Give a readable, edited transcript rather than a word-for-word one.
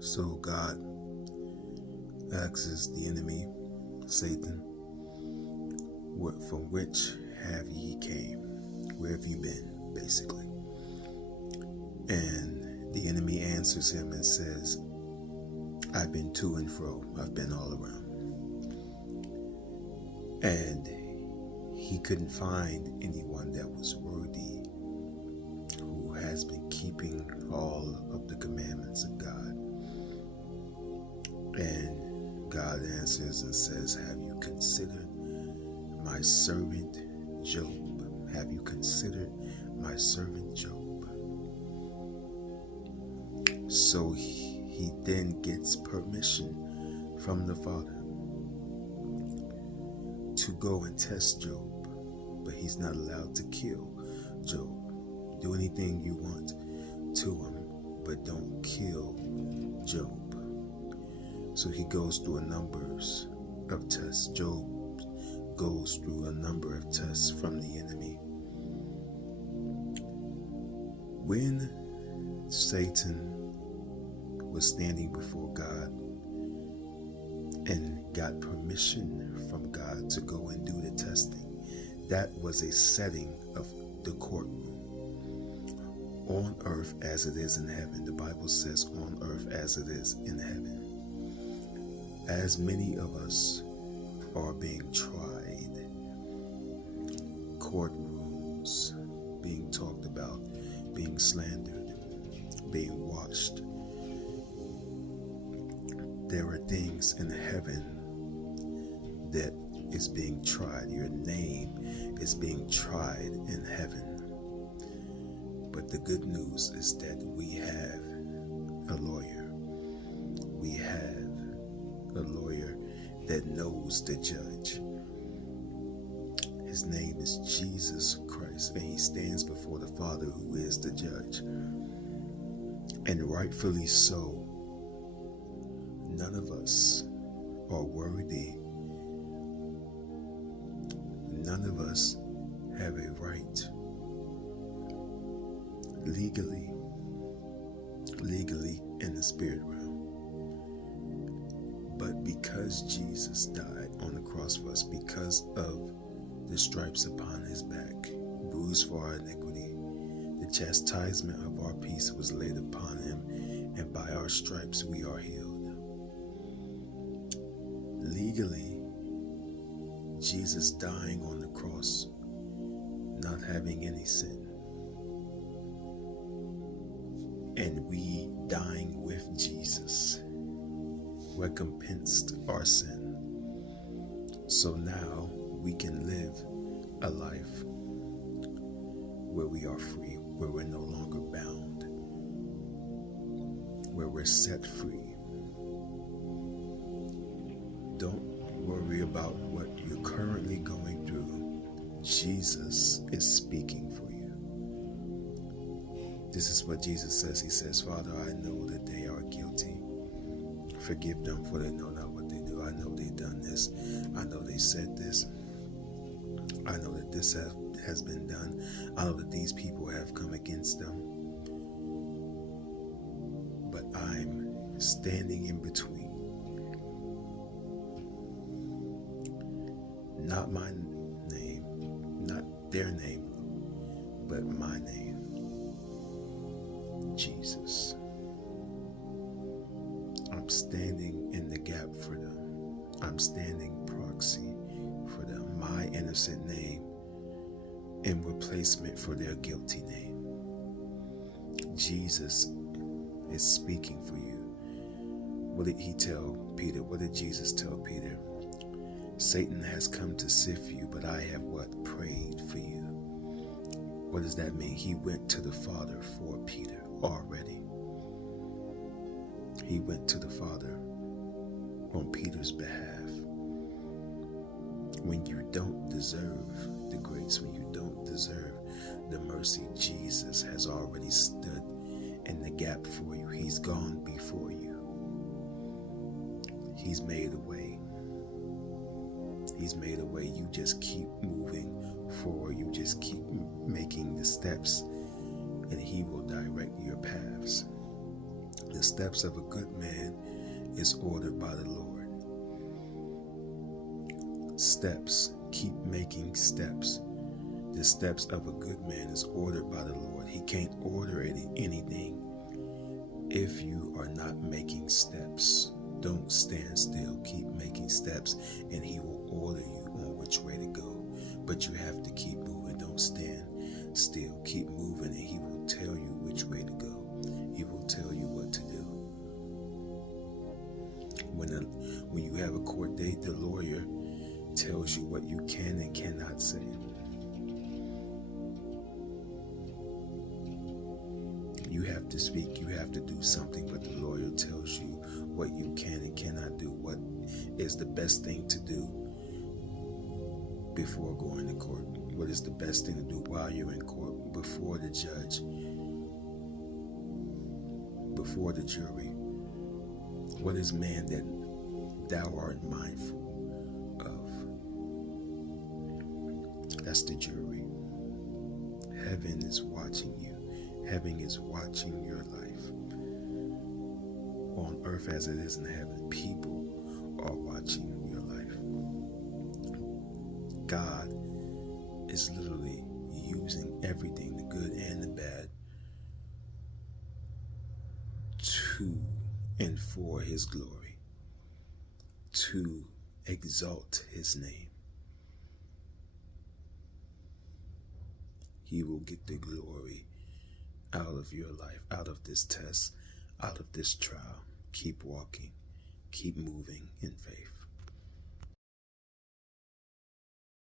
So God asks the enemy, Satan, from which have ye came? Where have you been, basically? And the enemy answers him and says, I've been to and fro. I've been all around. And he couldn't find anyone that was worthy, who has been keeping all of the commandments of God. And God answers and says, have you considered my servant Job? Have you considered my servant Job? So he then gets permission from the Father to go and test Job, but he's not allowed to kill Job. Do anything you want to him, but don't kill Job. So he goes through a number of tests. Job goes through a number of tests from the enemy. When Satan was standing before God and got permission from God to go and do the testing, that was a setting of the courtroom. On earth as it is in heaven. The Bible says on earth as it is in heaven. As many of us are being tried, courtrooms, being talked about, being slandered, being watched, there are things in heaven that is being tried. Your name is being tried in heaven. But the good news is that we have a lawyer. We have a lawyer that knows the judge. His name is Jesus Christ, and he stands before the Father, who is the judge. And rightfully so, none of us are worthy. None of us have a right legally in the spirit realm. But because Jesus died on the cross for us, because of the stripes upon his back, bruised for our iniquity, the chastisement of our peace was laid upon him, and by our stripes we are healed. Legally, Jesus dying on the cross, not having any sin, and we dying with Jesus recompensed our sin. So now we can live a life where we are free, where we're no longer bound, where we're set free. Don't worry about what you're currently going through. Jesus is speaking for you. This is what Jesus says. He says, Father, I know that they are guilty. Forgive them, for they know not what they do. I know they've done this. I know they said this. I know that this has been done. I know that these people have come against them. But I'm standing in between. Not my name, not their name, but my name, Jesus. I'm standing in the gap for them. I'm standing proxy for them. My innocent name in replacement for their guilty name. Jesus is speaking for you. What did he tell Peter? What did Jesus tell Peter? Satan has come to sift you, but I have what? Prayed for you. What does that mean? He went to the Father for Peter already. He went to the Father on Peter's behalf. When you don't deserve the grace, when you don't deserve the mercy, Jesus has already stood in the gap for you. He's gone before you. He's made a way. He's made a way. You just keep moving forward. You just keep making the steps, and he will direct your paths. The steps of a good man is ordered by the Lord. Steps, keep making steps. The steps of a good man is ordered by the Lord. He can't order anything if you are not making steps. Don't stand still. Keep making steps, and he will order you on which way to go. But you have to keep moving. Don't stand still. Keep moving, and he will tell you which way to go. He will tell you what to do. When you have a court date, the lawyer tells you what you can and cannot say. You have to speak, you have to do something, but the lawyer tells you what you can and cannot do, what is the best thing to do before going to court, what is the best thing to do while you're in court, before the judge, before the jury. What is man that thou art mindful of? That's the jury. Heaven is watching you. Heaven is watching your life. On earth as it is in heaven, people are watching your life. God is literally using everything, the good and the bad, to and for his glory, to exalt his name. He will get the glory out of your life, out of this test, out of this trial. Keep walking, keep moving in faith.